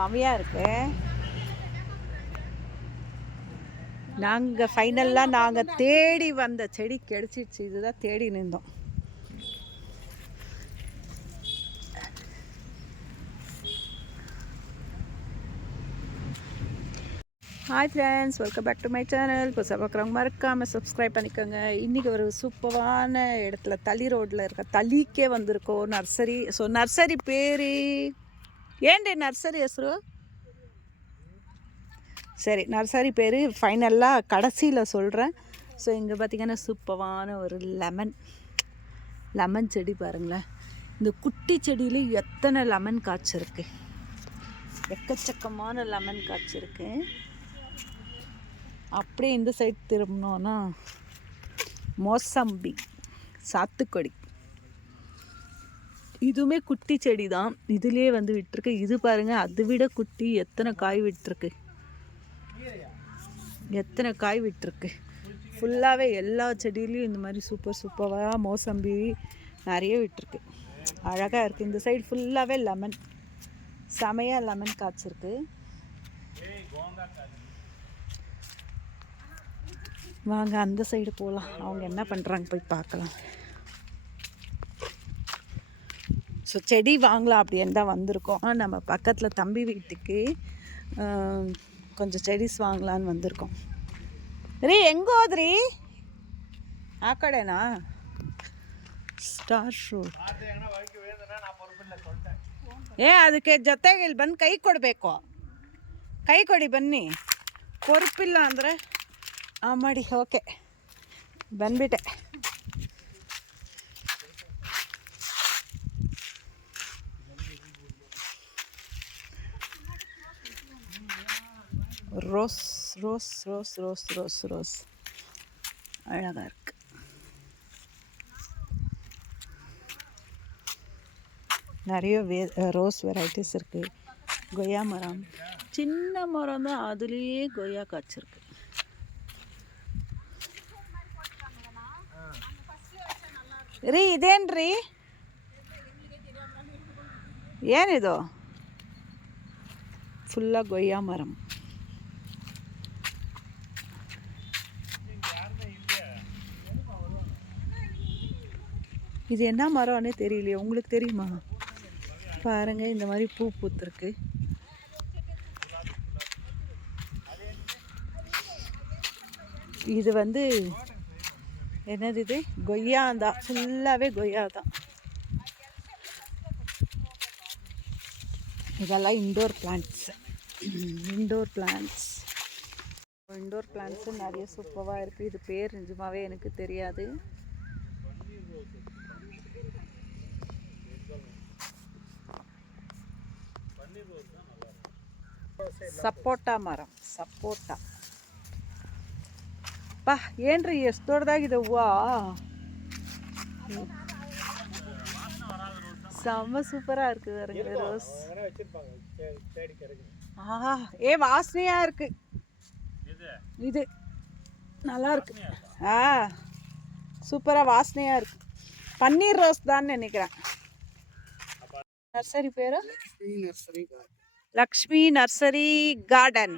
செமையாக இருக்கு. நாங்கள் ஃபைனலாக நாங்கள் தேடி வந்த செடி கிடைச்சிடுச்சு. இதுதான் தேடி நின்றோம். Hi friends, welcome back to my channel. புதுசாக பார்க்குறவங்க மறக்காமல் சப்ஸ்கிரைப் பண்ணிக்கோங்க. இன்றைக்கி ஒரு சூப்பரான இடத்துல தளி ரோட்டில் இருக்க தளிக்கே வந்திருக்கோம். நர்சரி. ஸோ நர்சரி பேர் ஏன்டி நர்சரி ಹೆಸರು? சரி, நர்சரி பேர் ஃபைனலாக கடைசியில் சொல்கிறேன். ஸோ இங்கே பார்த்திங்கன்னா சூப்பரான ஒரு லெமன் செடி பாருங்களேன். இந்த குட்டி செடியில் எத்தனை லெமன் காய்ச்சிருக்கு, எக்கச்சக்கமான லெமன் காய்ச்சிருக்கு. அப்படியே இந்த சைடு திரும்பினோன்னா மோசம்பி, சாத்துக்கொடி. இதுவுமே குட்டி செடி தான். இதுலேயே வந்து விட்டுருக்கு. இது பாருங்கள், அதை விட குட்டி. எத்தனை காய் விட்டுருக்கு, எத்தனை காய் விட்டுருக்கு. ஃபுல்லாகவே எல்லா செடியிலையும் இந்த மாதிரி சூப்பராக மோசம்பி நிறைய விட்டுருக்கு. அழகாக இருக்குது. இந்த சைடு ஃபுல்லாகவே லெமன், செமையாக லெமன் காய்ச்சிருக்கு. வாங்க அந்த சைடு போகலாம். அவங்க என்ன பண்ணுறாங்க போய் பார்க்கலாம். ஸோ செடி வாங்கலாம் அப்படின்னு தான் வந்திருக்கோம். நம்ம பக்கத்தில் தம்பி வீட்டுக்கு கொஞ்சம் செடிஸ் வாங்கலான்னு வந்திருக்கோம். ರೀ ಹೆಂಗೋದ್ರಿ? ಆ ಕಡೆನಾ? Star show. ಅದಕ್ಕೆ ಜೊತೆಗೆ ಇಲ್ಲಿ ಬಂದು ಕೈ ಕೊಡಬೇಕು. ಕೈ ಕೊಡಿ ಬನ್ನಿ. ಕೊರಪಿಲ್ಲ ಅಂದರೆ ಮಾಡಿ. ಓಕೆ, ಬಂದ್ಬಿಟ್ಟೆ. Rose rose rose rose rose rose அழகாக இருக்கு. நிறைய ரோஸ் வெரைட்டிஸ் இருக்குது. கொய்யா மரம், சின்ன மரம் தான், அதுலேயே கொய்யா காய்ச்சிருக்கு. ರೀ ಇದೇನ್ರಿ? ಏನಿದು? ಫುಲ್ಲ ಕೊಯ್ಯಾ ಮರಂ. இது என்ன மரம்னே தெரியலையே. உங்களுக்கு தெரியுமா? பாருங்க, இந்த மாதிரி பூ பூத்துருக்கு. இது வந்து என்னது? இது கொய்யா தான். ஃபுல்லாகவே கொய்யா தான். இதெல்லாம் இன்டோர் பிளான்ட்ஸ். இன்டோர் பிளான்ட்ஸு நிறைய சூப்பராக இருக்குது. இது பேர் நிஜமாகவே எனக்கு தெரியாது. ಸಪೋಟಾ ಮರಂ, ಸಪೋಟಾ. ಪಾ ಏನ್ರಿ ಎಷ್ಟು ದೊಡ್ಡದಾಗಿದೆ ಹೂವು. செம்ம சூப்பராக இருக்குது ரோஸ். வாசனையாக இருக்கு. இது நல்லா இருக்கு. சூப்பராக வாசனையாக இருக்கு. பன்னீர் ரோஸ் தான் நினைக்கிறேன். நர்சரி பேரு లక్ష్మీ నర్సరీ గార్డెన్.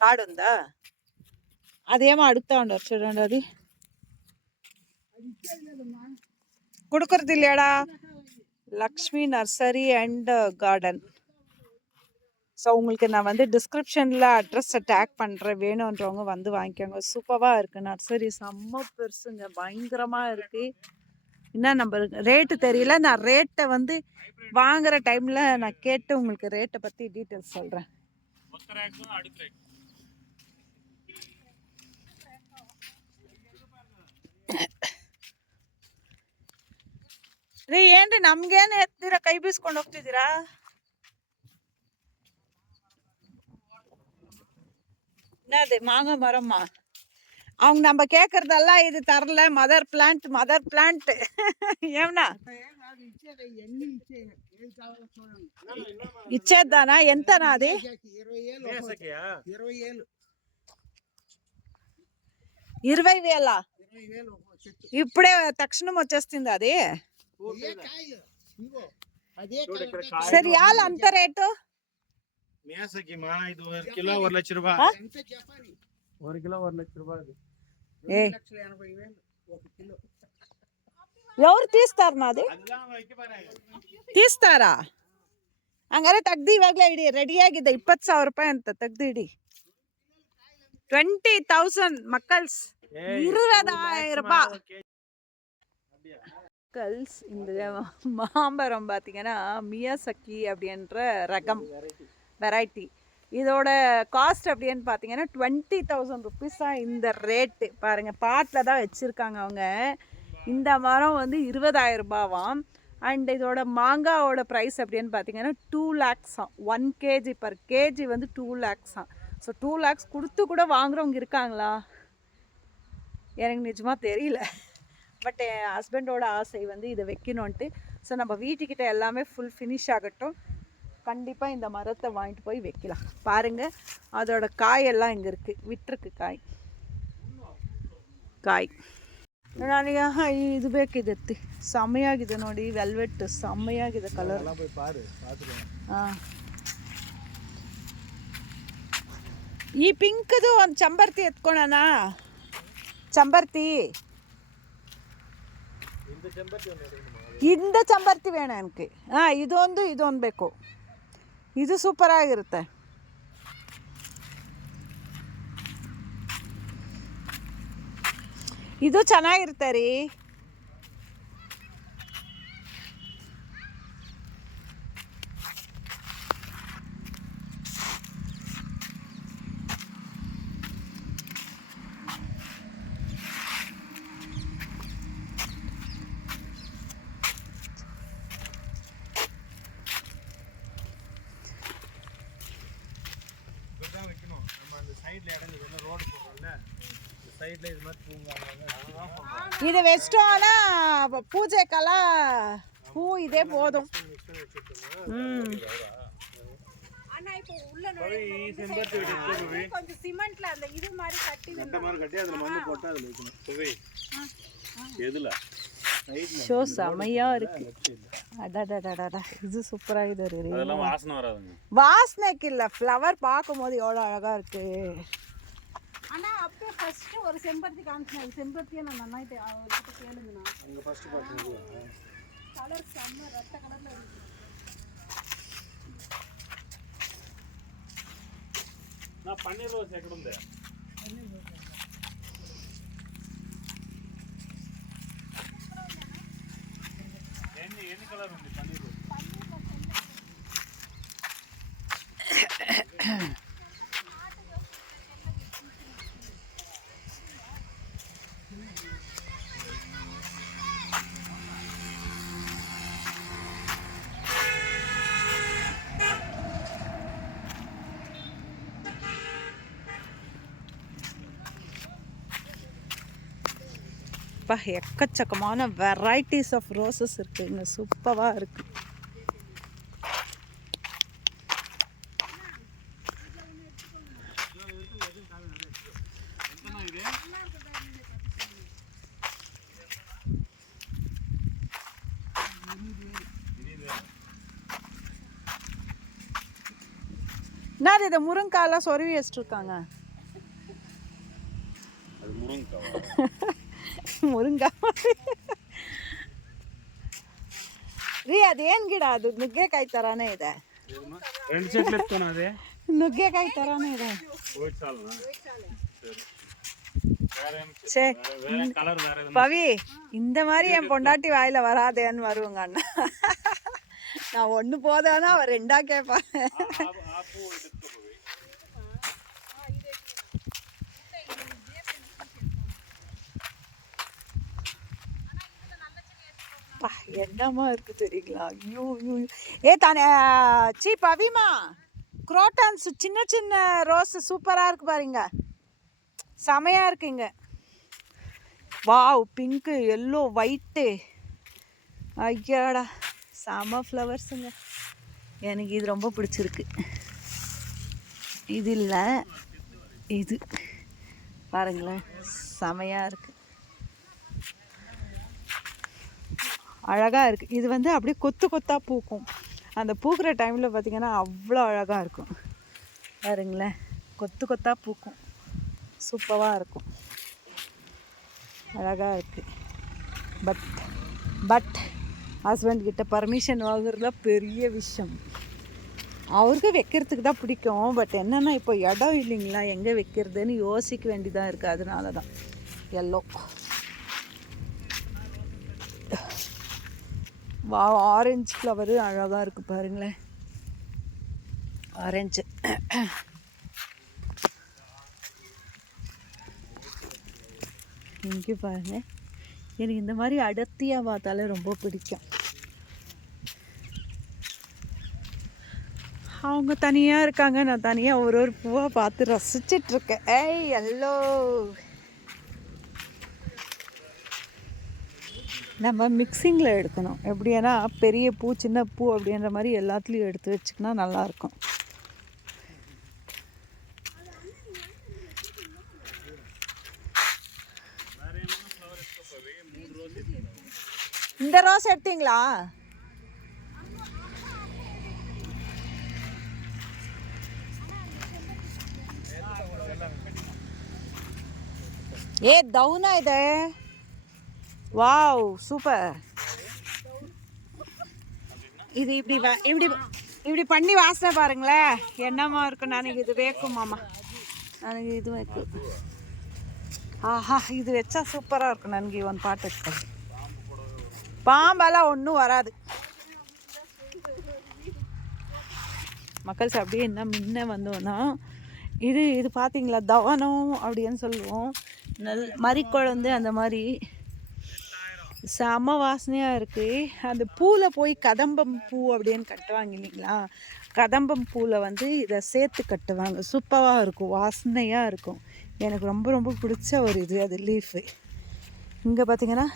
కార్డు ఉందా? అదేమో అడుగుతా ఉండరు చూడండి. అది కుడుకురది లేడా? Lakshmi nursery and garden. So உங்களுக்கு நான் வந்து டிஸ்கிரிப்ஷனில் அட்ரஸை டேக் பண்ணுறேன். வேணுன்றவங்க வந்து வாங்கிக்கோங்க. சூப்பராக இருக்குது. நர்சரி செம்ம பெருசுங்க, பயங்கரமாக இருக்குது. என்ன நம்ம ரேட்டு தெரியல. நான் ரேட்டை வந்து வாங்குகிற டைமில் நான் கேட்டு உங்களுக்கு ரேட்டை பற்றி டீட்டெயில்ஸ் சொல்கிறேன். ರೀ ಏನ್ರಿ ನಮ್ಗೇನು ಎತ್ತೀರಾ? ಕೈ ಬೀಸ್ಕೊಂಡು ಹೋಗ್ತಿದ್ದೀರಾ? என்னது மாங்காய் மரம்மா? அவங்க நம்ம கேட்கறதெல்லாம் இது தரல. மதர் பிளான்ட் ఏమన్నా ఇచ్చేద్దానా? ఎంతనా అది? 20,000. ఇప్పుడే తక్షణం వచ్చేస్తుంది అది. ಸರಿ ಯಾಲ್ ಅಂತ ರೇಟು ಮೇಸಕಿಮಾ ಇದು 1 ಕಿಲೋ 1 ಲಕ್ಷ ರೂಪಾಯಿ 1 ಕಿಲೋ 1 ಲಕ್ಷ ರೂಪಾಯಿ ఏ ఎవరు తీస్తారు నాది తీస్తారా ಹಂಗಾರೆ ತೆಗ್ದು ಇವಾಗಲೇ ಇಡಿ ರೆಡಿ ಆಗಿದೆ 20,000 ರೂಪಾಯಿ ಅಂತ ತೆಗ್ದು ಇಡಿ 20,000 மக்கள்ஸ் 20,000 ரூபாய் மக்கள்ஸ் இந்த மாம்பழம் பார்த்தீங்கன்னா மியாசக்கி அப்படின்ற ரகம் வெரைட்டி இதோட காஸ்ட் அப்படின்னு பார்த்தீங்கன்னா 20,000 ருபீஸாக இந்த ரேட்டு பாருங்கள் பாட்டில் தான் வச்சுருக்காங்க அவங்க இந்த மரம் வந்து 20,000 ரூபாவாம் அண்ட் இதோட மாங்காவோட ப்ரைஸ் அப்படின்னு பார்த்தீங்கன்னா 2 lakhs 1 kg per kg வந்து 2 lakhs ஸோ 2 lakhs கொடுத்து கூட வாங்குறவங்க இருக்காங்களா எனக்கு நிஜமாக தெரியல பட் என் ஹஸ்பண்டோட ஆசை வந்து இதை வைக்கணுன்ட்டு ஸோ நம்ம வீட்டுக்கிட்ட எல்லாமே ஃபுல் ஃபினிஷ் ஆகட்டும் கண்டிப்பாக இந்த மரத்தை வாங்கிட்டு போய் வைக்கலாம் பாருங்கள் அதோட காயெல்லாம் இங்கே இருக்குது விட்டுருக்கு ಕಾಯಿ ನನಗೆ ಇದು ಬೇಕಿದೆ ಸಮ್ಮೆಯಾಗಿದೆ ನೋಡಿ ವೆಲ್ವೆಟ್ ಸಮ್ಮೆಯಾಗಿದೆ ಕಲರ್ ಹಾಂ ಈ ಪಿಂಕ್ದು ಒಂದು ಚಂಬರ್ತಿ ಎತ್ಕೊಳ್ಳೋಣ ಚಂಬರ್ತಿ ಇಂದ ಚಂಬರ್ತಿ ಬೇಡ ನನಗೆ ಹಾಂ ಇದೊಂದು ಬೇಕು ಇದು ಸೂಪರ್ ಆಗಿರುತ್ತೆ ಇದು ಚೆನ್ನಾಗಿರುತ್ತೆ ರೀ இது வச்சிட்டோம்னா பூஜைக்கெல்லாம் பூ இதே போதும் கொஞ்சம் சிமெண்ட்ல அந்த இது மாதிரி கட்டி அதுல மண்ணு போட்டு அதுல வைக்கணும் எதுல ஷோ செமையா இருக்கு அடடடடடா இது சூப்பரா இது இருக்கு அதெல்லாம் வாசனை வராதுங்க வாசனைக்கு இல்ல ஃப்ளவர் பாக்கும்போது எவ்வளவு அழகா இருக்கு ஆனா அப்பே ஃபர்ஸ்ட் ஒரு செம்பருத்தி காமிச்சாங்க செம்பருத்தியை நான் நன்னாயிட்டு அவர்கிட்ட கேளுங்கண்ணா அங்க ஃபர்ஸ்ட் பாத்தீங்க கலர் செம்ம ரத்த கலர்ல இருக்கு நான் பன்னீர் ரோஸ் எக்கடுంది ఎన్ని కలర్ ఉంది పన్నీర్ రోస్ எக்கச்சக்கமான வெரைட்டிஸ் ஆஃப் ரோசஸ் இருக்குது இங்கே சூப்பராக இருக்குது என்ன இதை முருங்காயெல்லாம் சொருவி வச்சுருக்காங்க ಮುರುಂಗಾಯಿ ರೀ ಅದೇನ್ ಗಿಡ ಅದು ನುಗ್ಗೆಕಾಯಿ ತರಾನೇ ಇದೆ ನುಗ್ಗೆಕಾಯಿ ತರಾನೇ ಇದೆ பவி இந்த மாதிரி என் பொண்டாட்டி வாயில வராதேன்னு வருவாங்க அண்ணா நான் ஒண்ணு போதானா அவர் ரெண்டா கேட்பாங்க என்னமா இருக்கு தெரியுங்களா ஐயோ ஐயோ ஏ தானே சீ பவிமா குரோட்டான்ஸ் சின்ன சின்ன ரோஸ் சூப்பராக இருக்கு பாருங்க செமையாக இருக்குங்க வாவ் பிங்க்கு எல்லோ ஒயிட்டு ஐயாடா செம ஃப்ளவர்ஸுங்க எனக்கு இது ரொம்ப பிடிச்சிருக்கு இது இல்லை இது பாருங்களேன் செமையாக இருக்கு அழகாக இருக்குது. இது வந்து அப்படியே கொத்து கொத்தாக பூக்கும். அந்த பூக்கிற டைமில் பார்த்திங்கன்னா அவ்வளோ அழகாக இருக்கும். பாருங்களேன், கொத்து கொத்தாக பூக்கும், சூப்பராக இருக்கும், அழகாக இருக்குது. பட் ஹஸ்பண்ட் கிட்ட பர்மிஷன் வாங்குறதுல பெரிய விஷயம். அவருக்கு வைக்கிறதுக்கு தான் பிடிக்கும். பட் என்னென்னா இப்போ இடம் இல்லைங்களா, எங்கே வைக்கிறதுன்னு யோசிக்க வேண்டியதாக இருக்குது. அதனால தான் எல்லோ ஆரஞ்சு ஃப்ளவரு அழகாக இருக்குது பாருங்களேன். ஆரஞ்சு இங்கே பாருங்க. எனக்கு இந்த மாதிரி அடர்த்தியாக பார்த்தாலே ரொம்ப பிடிக்கும். அவங்க தனியாக இருக்காங்க, நான் தனியாக ஒரு ஒரு பூவாக பார்த்து ரசிச்சிட்ருக்கேன். ஏய் எல்லோ நம்ம மிக்சிங்கில் எடுக்கணும். எப்படின்னா பெரிய பூ சின்ன பூ அப்படின்ற மாதிரி எல்லாத்துலேயும் எடுத்து வச்சுக்கினா நல்லாயிருக்கும். இந்த ரோஸ் எடுத்தீங்களா? ஏ டவுனா இது. Wow super. இது இப்படி இப்படி இப்படி பண்ணி வாசனை பாருங்களேன், என்னம்மா இருக்கும். எனக்கு இது வேக்கும் மாமா, எனக்கு இது வைக்கும். ஆஹா, இது வச்சா சூப்பராக இருக்கும். நன்கு ஒன்று பாட்டு வச்சுக்கோங்க. பாம்பெல்லாம் ஒன்றும் வராது மக்கள்ஸ். அப்படியே என்ன முன்ன வந்தோன்னா இது பார்த்தீங்களா, தவனம் அப்படின்னு சொல்லுவோம். மறிக்குழந்து அந்த மாதிரி செம வாசனையாக இருக்குது. அந்த பூவில் போய் கதம்பம் பூ அப்படின்னு கட்டுவாங்க இல்லைங்களா, கதம்பம் பூவில் வந்து இதை சேர்த்து கட்டுவாங்க. சூப்பராக இருக்கும், வாசனையாக இருக்கும். எனக்கு ரொம்ப ரொம்ப பிடிச்ச ஒரு இது அது லீஃபு. இங்கே பார்த்தீங்கன்னா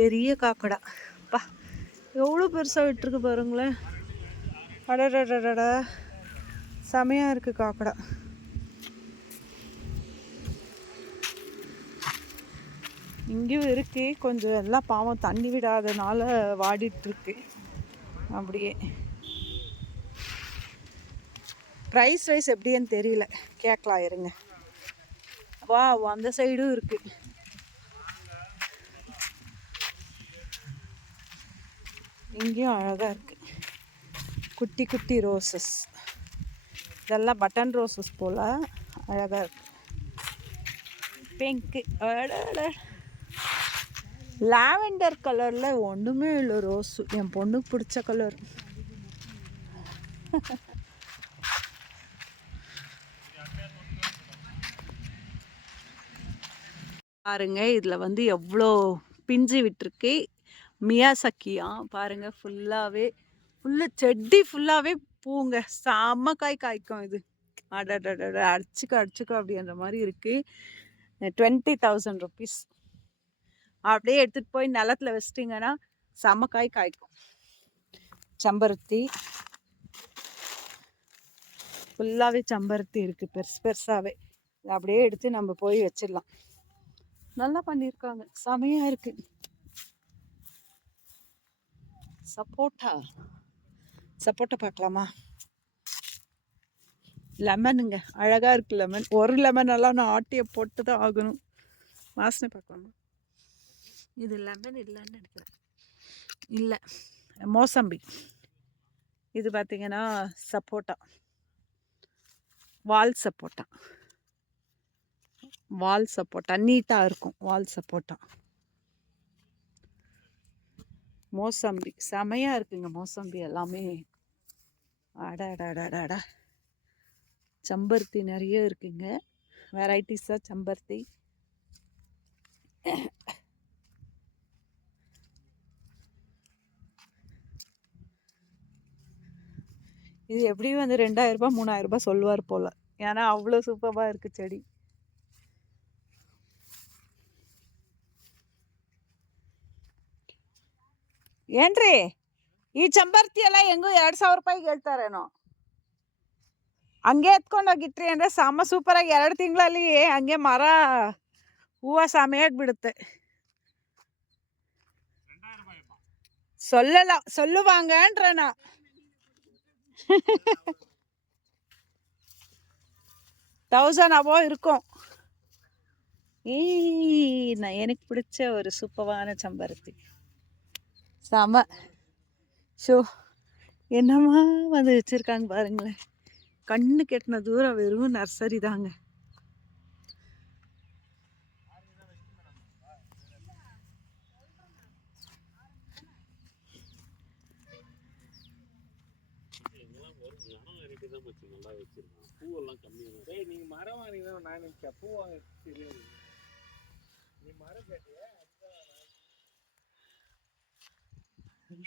பெரிய காக்கடா, பா எவ்வளோ பெருசாக விட்டுருக்கு பாருங்களேன். அடடடடா, செமையாக இருக்குது காக்கடா. இங்கேயும் இருக்கு கொஞ்சம், எல்லாம் பாவம் தண்ணி விடாதனால வாடிட்டுருக்கு. அப்படியே ப்ரைஸ் வைஸ் எப்படின்னு தெரியல, கேட்கலாம் இருங்க. வா அந்த சைடும் இருக்கு. இங்கேயும் அழகாக இருக்கு, குட்டி குட்டி ரோசஸ். இதெல்லாம் பட்டன் ரோசஸ் போல் அழகாக இருக்கு. பிங்க்கு, லாவெண்டர் கலரில் ஒன்றுமே இல்லை ரோஸு. என் பொண்ணுக்கு பிடிச்ச கலர். பாருங்க, இதில் வந்து எவ்வளோ பிஞ்சு விட்டுருக்கு. மியாசக்கியா பாருங்க, ஃபுல்லாகவே செடி ஃபுல்லாகவே பூங்க, செம்ம காய்க்கும். இது அடடட அடிச்சுக்க அப்படின்ற மாதிரி இருக்குது. 20,000 rupees. அப்படியே எடுத்துகிட்டு போய் நிலத்தில் வச்சிட்டிங்கன்னா செம்ம காய்க்கும். செம்பருத்தி ஃபுல்லாகவே செம்பருத்தி இருக்குது, பெருசாகவே. அப்படியே எடுத்து நம்ம போய் வச்சிடலாம். நல்லா பண்ணியிருக்காங்க, செமையாக இருக்குது. சப்போட்டா பார்க்கலாமா? லெமனுங்க, அழகாக இருக்குது லெமன். ஒரு லெமன் எல்லாம் நான் ஆட்டியை போட்டு தான் ஆகணும். வாசனை பார்க்கலாமா? இது லெமன் இல்லைன்னு நினைக்கிறேன். இல்லை, மோசம்பி. இது பார்த்தீங்கன்னா சப்போட்டா, வால் சப்போட்டா நீட்டாக இருக்கும். வால் சப்போட்டா. மோசம்பி செமையாக இருக்குங்க. மோசம்பி எல்லாமே அடடடடா. செம்பருத்தி நிறைய இருக்குங்க, வெரைட்டிஸாக செம்பருத்தி. இது எப்படியும் வந்து 2000 ரூபாய் 3000 ரூபாய் சொல்லுவார் போல், ஏன்னா அவ்வளோ சூப்பராக இருக்குது செடி. ಏನ್ರಿ ಈ ಚಂಬರ್ತಿ ಎಲ್ಲ ಹೆಂಗು 2000 ರೂಪಾಯಿಗೆ ಹೇಳ್ತಾರೇನೋ. ಹಂಗೆ ಎತ್ಕೊಂಡೋಗಿಟ್ರಿ ಅಂದರೆ ಸಮ ಸೂಪರಾಗಿ 2 ತಿಂಗಳಲ್ಲಿ ಹಂಗೆ ಮರ ಹೂವು ಸಮೇಟ್ ಬಿಡುತ್ತೆ. சொல்லலாம், சொல்லுவாங்கன்ற நான். தௌசண்ட் அபோ இருக்கும். நான் எனக்கு பிடிச்ச ஒரு சூப்பரான செம்பருத்தி. செம. ஷோ என்னம்மா வந்து வச்சிருக்காங்க பாருங்களேன். கண்ணு கெட்டின தூரம் வெறும் நர்சரி தாங்க.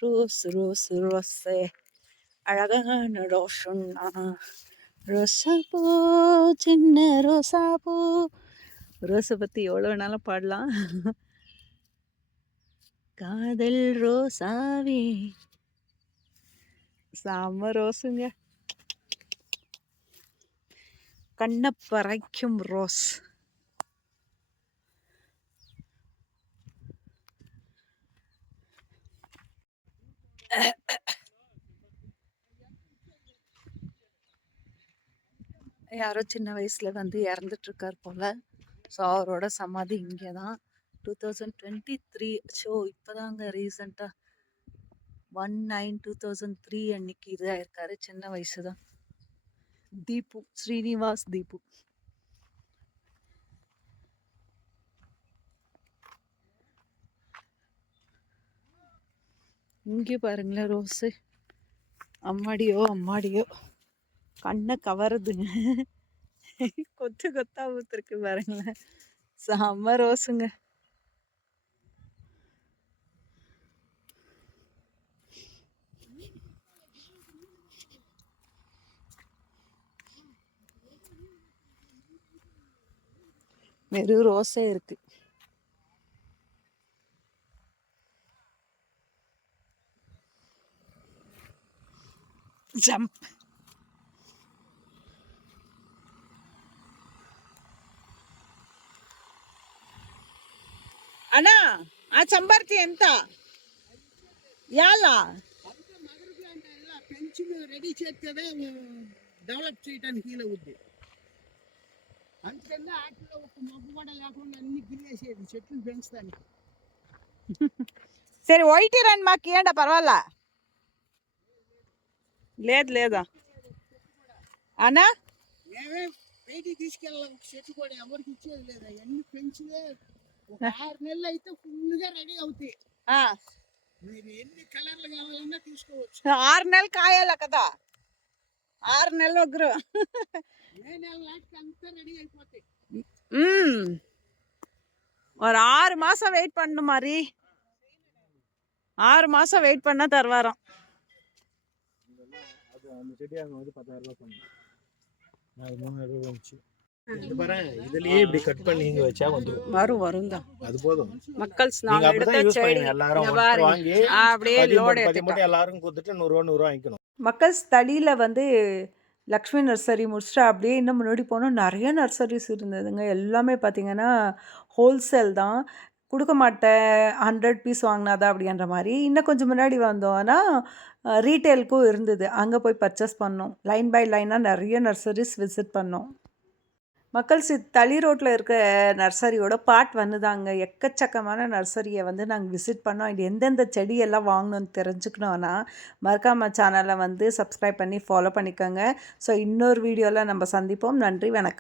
ரோஸ் ரோஸ் ரோஸ் அழகான ரோஷன்னா ரோசா பூ சின்ன ரோசா பூ. ரோஸை பற்றி எவ்வளோ வேணாலும் பாடலாம். காதல் ரோசாவே செம்ம ரோஸுங்க. கண்ணை பறைக்கும் ரோஸ். யாரோ சின்ன வயசுல வந்து இறந்துட்டு இருக்கார் போல. ஸோ அவரோட சமாதி இங்கே தான். 2023 ஷோ இப்போதாங்க ரீசெண்டாக 1/9/2003 அன்னைக்கு இதாக இருக்காரு. சின்ன வயசு தான். தீபு, ஸ்ரீனிவாஸ் தீபு. இங்கே பாருங்களேன் ரோஸு. அம்மாடியோ அம்மாடியோ கண்ணை கவருதுங்க. கொத்து கொத்தா ஊத்துருக்கு பாருங்களேன். செம்ம ரோஸுங்க. வெறும் ரோஸே இருக்கு. ஜம்ப். అన్నా ఆ చంబర్తి ఎంత యాలా పెంచులు రెడీ చేస్తేనే డెవలప్ చేయడానికి వీలు అవుద్ది. అందుకని వాటిలో ఒక మొగ్గు కూడా లేకుండా అన్ని గిల్లేసేది చెట్లు పెంచుతానికి. సరే వైట్ రండి మాకు ఏంటా పర్వాలా. లేదు లేదా అన్నా మేమే బయటికి తీసుకెళ్ళాం. ఒక చెట్టు కూడా ఎవరికి ఇచ్చేది లేదు. అవన్నీ పెంచులే ఒక 6 నెలలు అయితే ఫుల్గా రెడీ అవుతాయి. మీరు ఎన్ని కలర్లు కావాలన్నా తీసుకోవచ్చు. 6 నెలలు కాయాలా కదా. 6 నెలలు ఒగ్గరు మే నెల నాటికి అంతా రెడీ అయిపోతాయి. ஒரு 6 மாசம் வெயிட் பண்ணணும் மாதிரி. 6 மாசம் வெயிட் பண்ணா தருவாராம். இதுலயே இப்படி கட் பண்ணி இங்க வச்சா வந்துரும். வரும் தான். அது போதும். மக்கள்ஸ் நீங்க நாங்க அப்படிதான் எடுத்த யூஸ் செடி பண்ணுங்க. எல்லாரும் வாங்கி அப்படியே லோட் ஏத்திட்டோம். எல்லாரும் கொடுத்துட்டு 100 ரூபா வாங்கிக்கணும். மக்கள்ஸ் தடியில் வந்து லக்ஷ்மி நர்சரி முடிச்சுட்டு அப்படியே இன்னும் முன்னாடி போனோம். நிறைய நர்சரிஸ் இருந்ததுங்க. எல்லாமே பார்த்திங்கன்னா ஹோல்சேல் தான். கொடுக்க மாட்டேன் 100 பீஸ் வாங்கினாதான் அப்படின்ற மாதிரி. இன்னும் கொஞ்சம் முன்னாடி வந்தோன்னா ரீட்டெயிலுக்கும் இருந்தது. அங்கே போய் பர்ச்சேஸ் பண்ணோம். லைன் பை லைனாக நிறைய நர்சரிஸ் விசிட் பண்ணோம். மக்கள்ஸ் தளி ரோட்டில் இருக்க நர்சரியோட பார்ட் தாங்க. எக்கச்சக்கமான நர்சரியை வந்து நாங்கள் விசிட் பண்ணோம். இது எந்தெந்த செடியெல்லாம் வாங்கணும்னு தெரிஞ்சுக்கணுன்னா மறக்காம சேனலை வந்து சப்ஸ்கிரைப் பண்ணி ஃபாலோ பண்ணிக்கோங்க. ஸோ இன்னொரு வீடியோவில் நம்ம சந்திப்போம். நன்றி, வணக்கம்.